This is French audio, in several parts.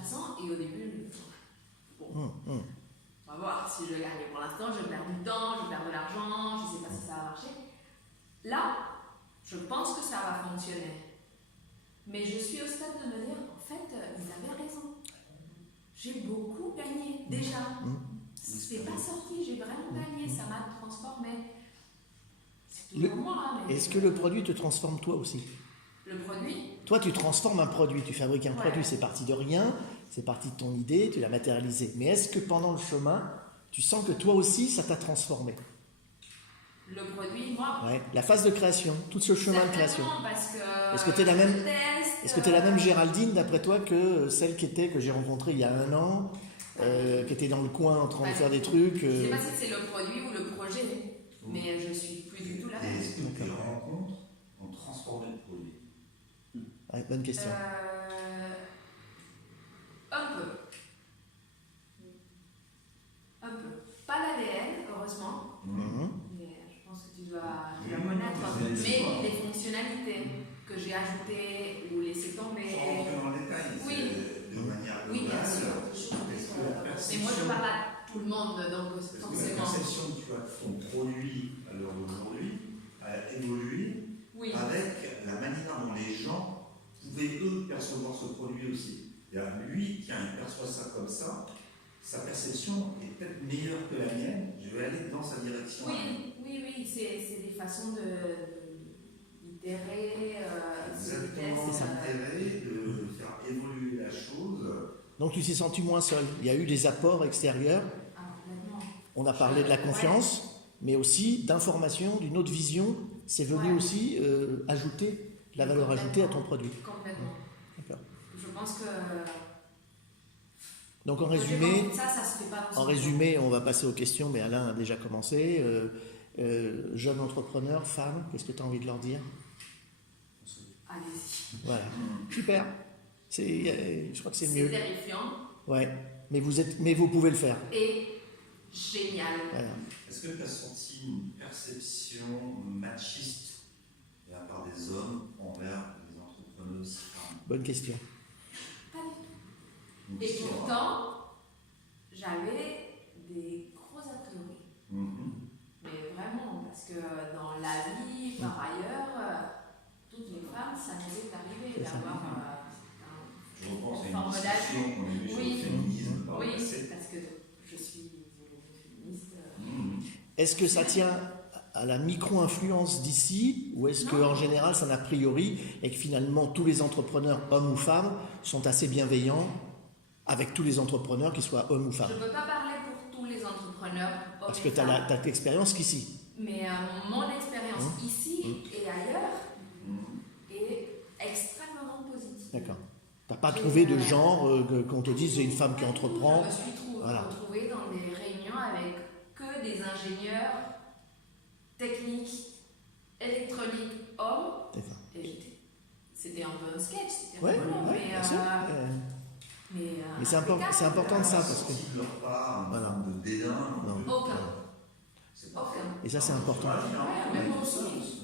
façon et au début, bon, on va voir si je vais gagner. Pour l'instant, je perds du temps, je perds de l'argent, je ne sais pas si ça va marcher. Là, je pense que ça va fonctionner. Mais je suis au stade de me dire, en fait, ils avaient raison. J'ai beaucoup gagné, déjà. C'est pas sorti, j'ai vraiment gagné, ça m'a transformé. C'est toujours moi. Mais est-ce que le produit te transforme toi aussi? Le produit? Toi, tu transformes un produit, tu fabriques un produit, c'est parti de rien, c'est parti de ton idée, tu l'as matérialisé. Mais est-ce que pendant le chemin, tu sens que toi aussi, ça t'a transformé? Le produit, moi? Ouais, la phase de création, tout ce chemin de création. Parce que est-ce que tu es la même Géraldine, d'après toi, que celle que j'ai rencontrée il y a 1 an, qui était dans le coin en train de faire des trucs Je ne sais pas si c'est le produit ou le projet, mais je suis plus du tout la même. Est-ce que tes rencontres ont transformé le produit? Ouais, bonne question. Un peu. Pas l'ADN, heureusement. Mais je pense que tu dois connaître. Mais les fonctionnalités que j'ai ajoutées ou laissées tomber. Sans rentrer dans le détail, de manière globale. Oui, bien sûr. Mais moi, je parle à tout le monde, donc forcément. Est-ce que la conception que tu as de ton produit à l'heure d'aujourd'hui a évolué avec la manière dont les gens pouvaient, eux, percevoir ce produit aussi? Lui, qui perçoit ça comme ça, sa perception est peut-être meilleure que la mienne, je vais aller dans sa direction. Oui, c'est des façons d'itérer, exactement, s'intéresser, de faire évoluer la chose. Donc tu t'es senti moins seul. Il y a eu des apports extérieurs. On a parlé de la confiance, mais aussi d'information, d'une autre vision. C'est venu aussi ajouter la valeur ajoutée à ton produit. Complètement. D'accord. Je pense que... Donc en résumé, on va passer aux questions, mais Alain a déjà commencé. Jeunes entrepreneurs, femmes, qu'est-ce que tu as envie de leur dire? Allez-y. Voilà, super. Je crois que c'est mieux. C'est terrifiant. Ouais, mais vous pouvez le faire. Et génial. Voilà. Est-ce que tu as senti une perception machiste de la part des hommes envers les entrepreneuses femmes? Bonne question. Pas du tout. Et pourtant, j'avais des gros a priori. Mais vraiment, parce que dans la vie, par ailleurs, toutes les femmes, ça nous est arrivé d'avoir je repense à une discussion qu'on a eue sur le féminisme par le passé. Parce que je suis féministe. Est-ce que ça tient à la micro-influence d'ici, ou est-ce qu'en général, c'est un a priori, et que finalement, tous les entrepreneurs, hommes ou femmes, sont assez bienveillants avec tous les entrepreneurs, qu'ils soient hommes ou femmes? Je ne peux pas parler pour tous les entrepreneurs, hommes parce que et tu as l'expérience qu'ici. Mais mon expérience ici et ailleurs est extrêmement positive. D'accord. Tu n'as pas trouvé de genre qu'on te dise, c'est une femme qui entreprend. Je me suis retrouvée dans des réunions avec que des ingénieurs techniques, électroniques, hommes. Et c'était un peu un sketch, c'était rigolo, mais c'est important de ça, parce que... Voilà. De dédain. Aucun. Et ça, c'est important. Même aussi.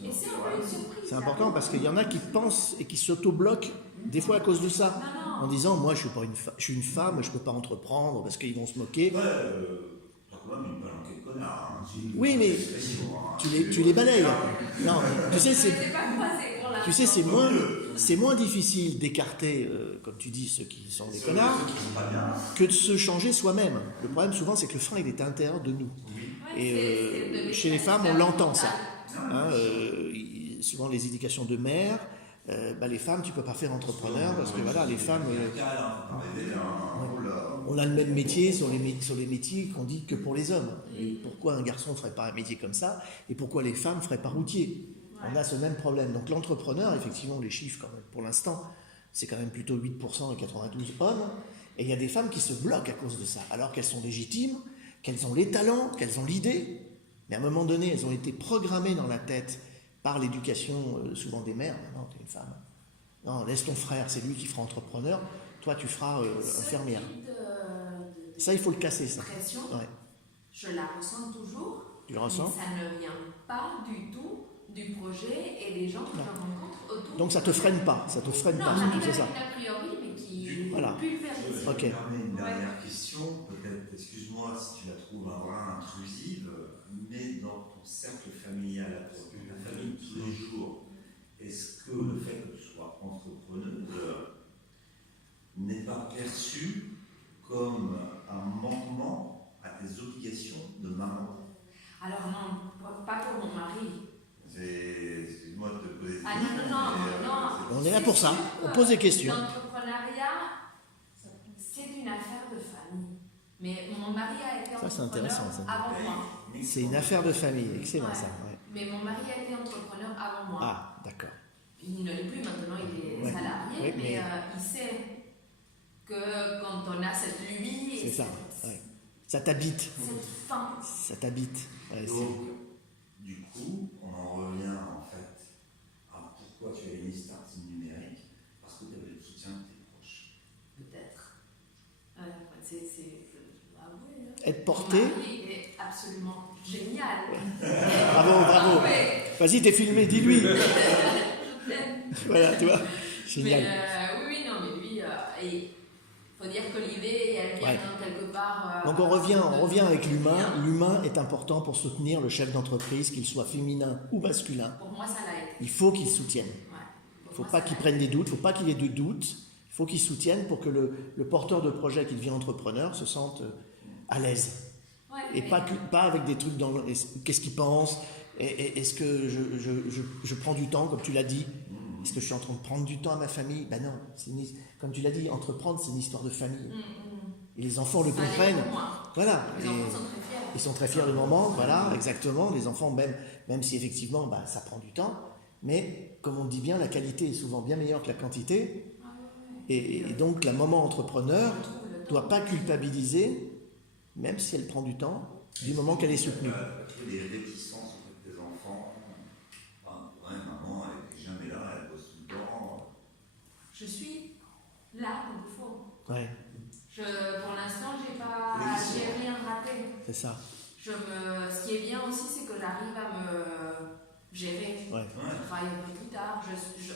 Et c'est un peu une surprise. C'est important parce qu'il y en a qui pensent et qui s'auto-bloquent, des fois à cause de ça, en disant, moi, je suis une femme, je ne peux pas entreprendre parce qu'ils vont se moquer. Ouais, t'as quand même une palanquée de connards. Oui, mais tu les balayes. Non, tu sais, c'est moins difficile d'écarter, comme tu dis, ceux qui sont des connards, que de se changer soi-même. Le problème, souvent, c'est que le frein, il est à l'intérieur de nous. Et chez les femmes, on l'entend, ça. Souvent, les éducations de mère, les femmes, tu ne peux pas faire entrepreneur, parce que voilà, les femmes... on a le même métier sur les métiers qu'on dit que pour les hommes. Et pourquoi un garçon ne ferait pas un métier comme ça? Et pourquoi les femmes ne feraient pas routier? On a ce même problème. Donc l'entrepreneur, effectivement, les chiffres, quand même, pour l'instant, c'est quand même plutôt 8% et 92 hommes. Et il y a des femmes qui se bloquent à cause de ça, alors qu'elles sont légitimes, qu'elles ont les talents, qu'elles ont l'idée. Mais à un moment donné, elles ont été programmées dans la tête par l'éducation, souvent des mères. Non, t'es une femme. Non, laisse ton frère, c'est lui qui fera entrepreneur. Toi, tu feras infirmière. Ça, il faut le casser, ça. Je la ressens toujours. Tu le ressens? Mais ça ne vient pas du tout du projet et des gens que je rencontre autour. Donc ça te freine pas, ça te freine pas, c'est ça. A priori, mais qui voilà. pulvérise Je Ok. me permets une dernière question, peut-être, excuse-moi si tu la trouves un brin intrusive, mais dans ton cercle familial, à toi, la famille de tous les jours, est-ce que le fait que tu sois entrepreneuse n'est pas perçu comme un manquement à tes obligations de maman? Alors non, pas pour mon mari. Excuse-moi de te poser des Ah questions. non. On est là pour ça, on pose des questions. L'entrepreneuriat, c'est une affaire de famille. Mais mon mari a été Ça, c'est entrepreneur intéressant, ça. avant moi. C'est une affaire de famille, excellent ça. Ouais. Mais mon mari a été entrepreneur avant moi. Ah, d'accord. Il ne l'est plus maintenant, il est Ouais. salarié, Ouais, mais il sait que quand on a cette lubie C'est et ça, ouais. Ça t'habite. cette faim, Ça t'habite. Ouais, Donc, du coup, on en revient en fait à pourquoi tu as une starting numérique, parce que tu avais le soutien de tes proches. peut-être. C'est avouer. être porté. Mon mari est absolument génial. Bravo. Ouais. Vas-y, t'es filmé, dis-lui. Je t'aime. Voilà, tu vois. Génial. Mais, oui, non, mais lui, il faut dire qu'Olivier, elle vient Ouais. quelque part. Donc on revient avec l'humain. L'humain est important pour soutenir le chef d'entreprise, qu'il soit féminin ou masculin. Pour moi, ça l'a été. Il faut qu'il soutienne. Ouais. Il ne faut pas qu'il prenne des doutes, il ne faut pas qu'il ait de doutes. Il faut qu'il soutienne pour que le porteur de projet qui devient entrepreneur se sente à l'aise. Ouais, Et mais- pas avec des trucs dans qu'est-ce qu'il pense, est-ce que je prends du temps, comme tu l'as dit, est-ce que je suis en train de prendre du temps à ma famille? Ben non, comme tu l'as dit, entreprendre c'est une histoire de famille. Et les enfants le Ça l'est comprennent. pour moi. Voilà. Les Et enfants sont très fiers. ils sont très fiers du moment, voilà, exactement. Les enfants, même si effectivement ça prend du temps, mais comme on dit bien, la qualité est souvent bien meilleure que la quantité. Ah ouais. Et donc la maman entrepreneur On trouve le ne temps. doit pas culpabiliser, même si elle prend du temps, du moment qu'elle est soutenue. Tu as des réticences auprès de tes enfants. Enfin, ouais, maman, elle n'est jamais là, elle bosse tout le temps. Je suis là, il faut. Ouais, Pour l'instant, j'ai rien raté. c'est ça. Ce qui est bien aussi, c'est que j'arrive à me gérer. Ouais. Je travaille un peu plus tard.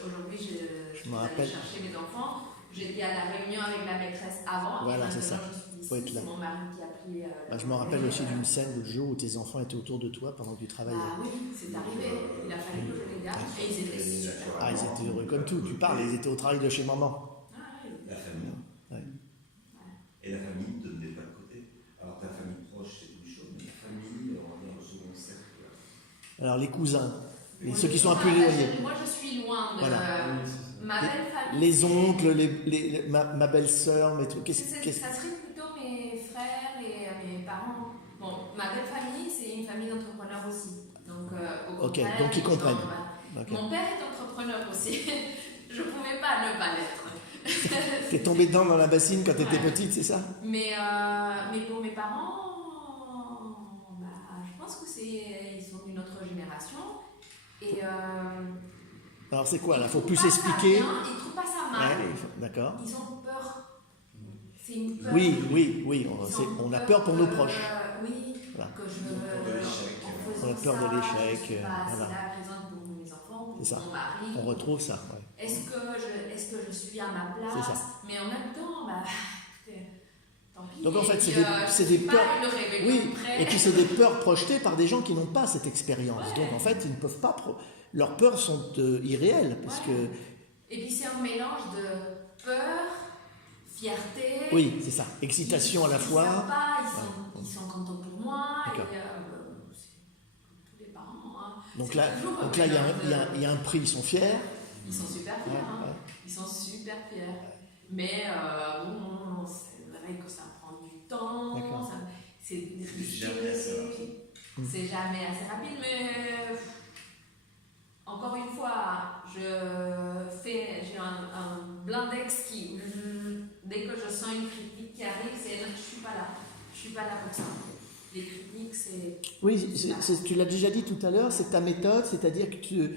Aujourd'hui, je suis me allée rappelle. chercher mes enfants. J'étais à la réunion avec la maîtresse avant. Voilà, et c'est ça. maintenant, je suis Faut être ici. là. C'est mon mari qui a pris. Je me rappelle aussi d'une scène le jour où tes enfants étaient autour de toi pendant que tu travaillais. Ah oui, c'est arrivé. Il a fallu que je les garde. Et ils étaient super. Ah, ils étaient heureux comme tout. Tu parles, ils étaient au travail de chez maman. Ah oui. La famille. Ouais. Et la famille ne te met pas de côté. Alors ta famille proche, c'est une chose, mais la famille, on revient au second cercle. Alors les cousins, Oui, ceux qui sont un peu moi, éloignés. Moi, je suis loin de Voilà. ma belle famille. Les oncles, ma belle-sœur, mes trucs. Ça serait plutôt mes frères et mes parents. Bon, ma belle famille, c'est une famille d'entrepreneurs aussi. Donc, au Ok, contraire, donc ils comprennent. voilà. Mon père est entrepreneur aussi. Je ne pouvais pas ne pas l'être. T'es tombé dedans dans la bassine quand t'étais Ouais. petite, c'est ça? Mais pour mes parents, je pense que ils sont d'une autre génération. Et Alors c'est quoi là? Faut ils plus trouvent pas ça expliquer. bien, ils ne trouvent pas ça mal. Ouais, d'accord. Ils ont peur. C'est une peur. Oui, Ils on ont a peur pour nos proches. Oui, Voilà. que Peur de l'échec. On a peur de l'échec, voilà. C'est la présente pour mes enfants, pour C'est ça. mon mari. On retrouve ça. Ouais. Est-ce que je suis à ma place? C'est ça. Mais en même temps, tant pis. Donc en fait, Et c'est puis, c'est je des suis pas peurs. le réveillon Oui, prêt. et puis c'est des peurs projetées par des gens qui n'ont pas cette expérience. Ouais. Donc en fait, ils ne peuvent pas. Leurs peurs sont irréelles parce Ouais. que. Et puis c'est un mélange de peur, fierté. Oui, c'est ça. Excitation à la Ils fois. savent pas, ils sont contents pour moi. D'accord. Et c'est tous les parents. Hein. Donc C'est là, toujours un il y, mélange il y a un prix, ils sont fiers. Ils sont super fiers. Ouais, Hein. ouais. Ils sont super fiers. Mais bon, c'est vrai que ça prend du temps. D'accord. C'est risqué. Jamais assez rapide. C'est jamais assez rapide, mais encore une fois, j'ai un blindex qui, dès que je sens une critique qui arrive, je suis pas là. Je suis pas là pour ça. Les critiques, c'est. Oui, tu l'as déjà dit tout à l'heure, c'est ta méthode, c'est-à-dire que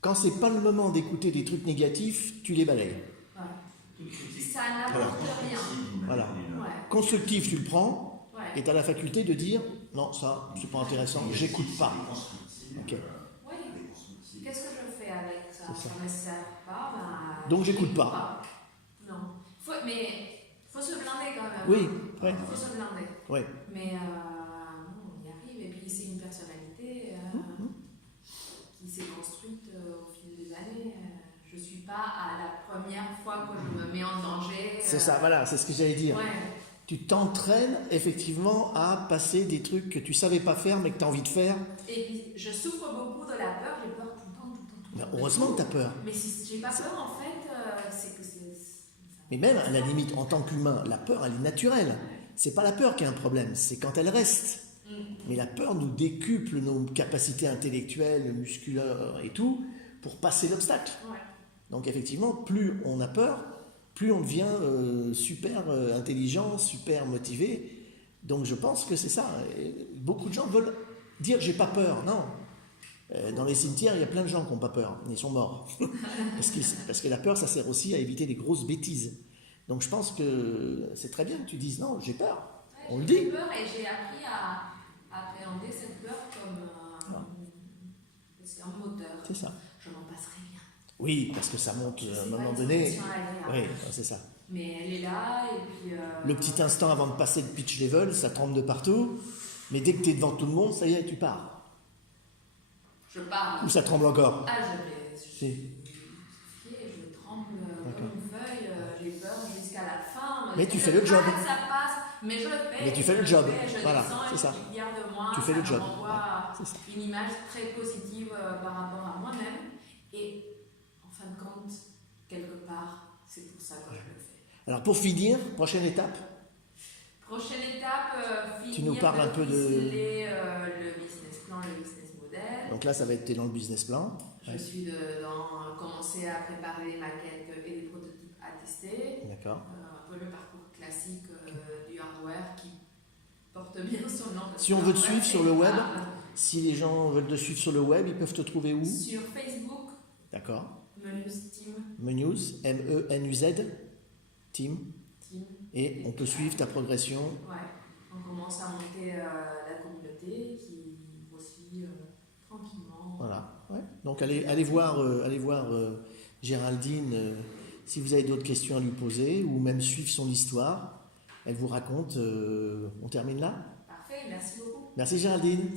quand c'est pas le moment d'écouter des trucs négatifs, tu les balayes. Voilà. Toute critique. Ça n'apporte rien. Voilà. Ouais. Constructif, tu le prends, Ouais. et tu as la faculté de dire non, ça, c'est pas intéressant, j'écoute pas. Ok. Oui. Qu'est-ce que je fais avec ça? C'est ça. Ça me sert pas. Donc, j'écoute pas. Non. Mais Faut se blinder quand même. Oui, ouais. Faut se blinder. Ouais. Mais on y arrive. Et puis c'est une personnalité qui s'est construite au fil des années. Je ne suis pas à la première fois que je me mets en danger. C'est ça, voilà, c'est ce que j'allais dire. Ouais. Tu t'entraînes effectivement à passer des trucs que tu savais pas faire mais que tu as envie de faire. Et puis je souffre beaucoup de la peur. J'ai peur tout le temps. Ben, heureusement que tu as peur. Mais si j'ai pas peur, en fait, c'est que c'est. Mais même à la limite, en tant qu'humain, la peur, elle est naturelle. C'est pas la peur qui est un problème, c'est quand elle reste. Mais la peur nous décuple nos capacités intellectuelles, musculaires et tout pour passer l'obstacle. Ouais. Donc effectivement, plus on a peur, plus on devient super intelligent, super motivé. Donc je pense que c'est ça. Et beaucoup de gens veulent dire j'ai pas peur. Non. Dans les cimetières, il y a plein de gens qui n'ont pas peur. Ils sont morts. parce que la peur, ça sert aussi à éviter des grosses bêtises. Donc je pense que c'est très bien que tu dises non, j'ai peur. Ouais, On le dit. J'ai peur et j'ai appris à appréhender cette peur comme c'est un moteur. C'est ça. Je m'en passerai bien. Oui, parce que ça monte à un C'est moment pas une donné. sensation agréable. Oui, c'est ça. Mais elle est là et puis. Le petit instant avant de passer le pitch level, ça tremble de partout. Mais dès que tu es devant tout le monde, ça y est, tu pars. Je parle. Ou ça tremble encore. Ah, Si. je tremble comme une feuille, j'ai peur jusqu'à la fin. Mais tu fais le job. Ça passe, mais je le fais. Mais tu fais le job. Je Voilà, descends c'est et ça. je fière de moi. Tu fais le job. Ça m'envoie Ouais, c'est ça. une image très positive par rapport à moi-même. Et en fin de compte, quelque part, c'est pour ça que je le fais. Alors pour finir, prochaine étape. Prochaine étape, finir Tu nous parles un peu de- ficeler, le business plan, le business model. Donc là, ça va être t'es dans le business plan. Je suis dans commencer à préparer les maquettes et les prototypes à tester. D'accord. Un peu le parcours classique du hardware qui porte bien son nom. parce Si que on veut te hardware, suivre c'est sur le web, hard. si les gens veulent te suivre sur le web, ils peuvent te trouver où? Sur Facebook, D'accord. Menus Team. Menus, M-E-N-U-Z, Team. Et on peut suivre ta progression. Ouais, on commence à monter la communauté qui grossit tranquillement. Voilà. Ouais. Donc allez voir Géraldine si vous avez d'autres questions à lui poser ou même suivre son histoire. Elle vous raconte. On termine là. Parfait, merci beaucoup. Merci Géraldine.